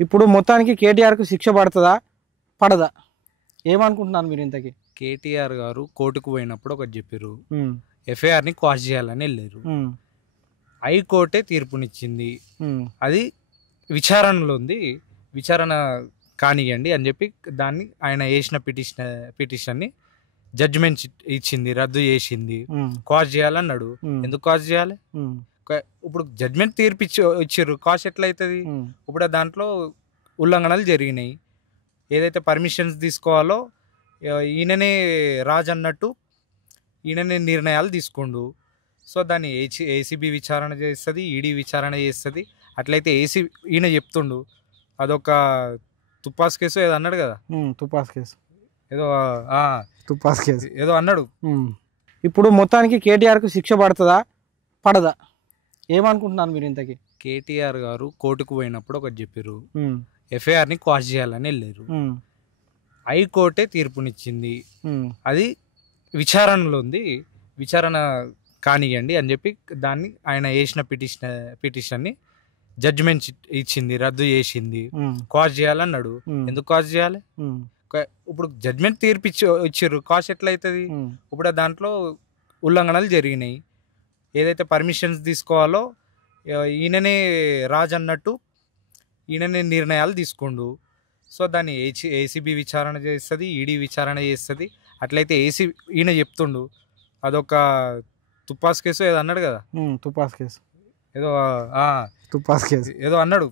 ఇప్పుడు మొత్తానికి కేటీఆర్కు శిక్ష పడుతుందా పడదా ఏమనుకుంటున్నారు మీరు ఇంతకీ? కేటీఆర్ గారు కోర్టుకు పోయినప్పుడు ఒకటి చెప్పారు, ఎఫ్ఐఆర్ని క్వాష్ చేయాలని వెళ్ళారు. హైకోర్టే తీర్పునిచ్చింది, అది విచారణలో ఉంది, విచారణ కానియండి అని చెప్పి దాన్ని ఆయన వేసిన పిటిషన్ని జడ్జిమెంట్ ఇచ్చింది, రద్దు చేసింది. క్వాష్ చేయాలన్నాడు, ఎందుకు క్వాష్ చేయాలి? ఇప్పుడు జడ్జిమెంట్ తీర్పు ఇచ్చారు, క్వాష్ ఎట్లయితుంది? ఇప్పుడు దాంట్లో ఉల్లంఘనలు జరిగినాయి. ఏదైతే పర్మిషన్స్ తీసుకోవాలో ఈయననే రాజు అన్నట్టు ఈయననే నిర్ణయాలు తీసుకుండు. సో దాన్ని ఏసీబీ విచారణ చేస్తుంది, ఈడీ విచారణ చేస్తుంది. అట్లయితే ఈయన చెప్తుండు అదొక తుపాస్ కేసు ఏదో అన్నాడు కదా, తుపాస్ కేసు ఏదో తుపాస్ కేసు ఏదో అన్నాడు. ఇప్పుడు మొత్తానికి కేటీఆర్కు శిక్ష పడుతుందా పడదా ఏమనుకుంటున్నారు మీరు ఇంతకీ? కేటీఆర్ గారు కోర్టుకు పోయినప్పుడు ఒకటి చెప్పారు, ఎఫ్ఐఆర్ని క్వాష్ చేయాలని వెళ్ళారు. హైకోర్టే తీర్పునిచ్చింది, అది విచారణలో ఉంది, విచారణ కానియండి అని చెప్పి దాన్ని ఆయన వేసిన పిటిషన్ని జడ్జిమెంట్ ఇచ్చింది, రద్దు చేసింది. క్వాష్ చేయాలన్నాడు, ఎందుకు క్వాష్ చేయాలి? ఇప్పుడు జడ్జిమెంట్ తీర్పు ఇచ్చారు, క్వాష్ ఎట్లయితుంది? ఇప్పుడు దాంట్లో ఉల్లంఘనలు జరిగినాయి. ఏదైతే పర్మిషన్స్ తీసుకోవాలో ఈయననే రాజు అన్నట్టు ఈయననే నిర్ణయాలు తీసుకుండు. సో దాన్ని ఏసీబీ విచారణ చేస్తుంది, ఈడీ విచారణ చేస్తుంది. అట్లయితే ఈయన చెప్తుండు అదొక తుపాస్ కేసు ఏదో అన్నాడు కదా, తుపాస్ కేసు ఏదో తుపాస్ కేసు ఏదో అన్నాడు.